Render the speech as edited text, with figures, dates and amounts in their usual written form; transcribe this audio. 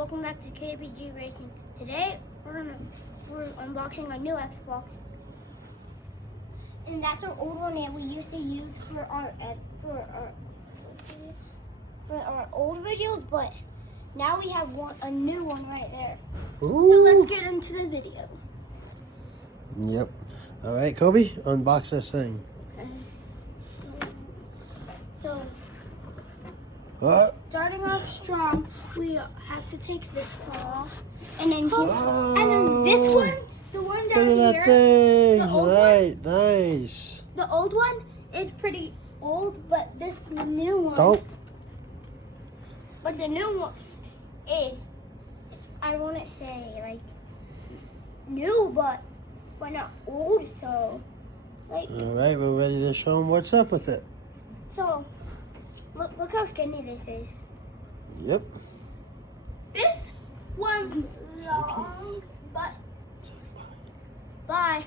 welcome back to K.B.G. Racing. Today we're unboxing a new Xbox, and that's our old one that we used to use for our old videos. But now we have a new one right there. Ooh. So let's get into the video. Yep. All right, Kobe, unbox this thing. Okay. So. Starting off strong, we have to take this off, and then this one, the one down Look at here, that thing. the old Right, nice. The old one is pretty old, but this new one. Don't. But the new one is, I want to say like new, but not old. So, like. All right, we're ready to show them what's up with it. So. Look how skinny this is. Yep. This one's long, but bye.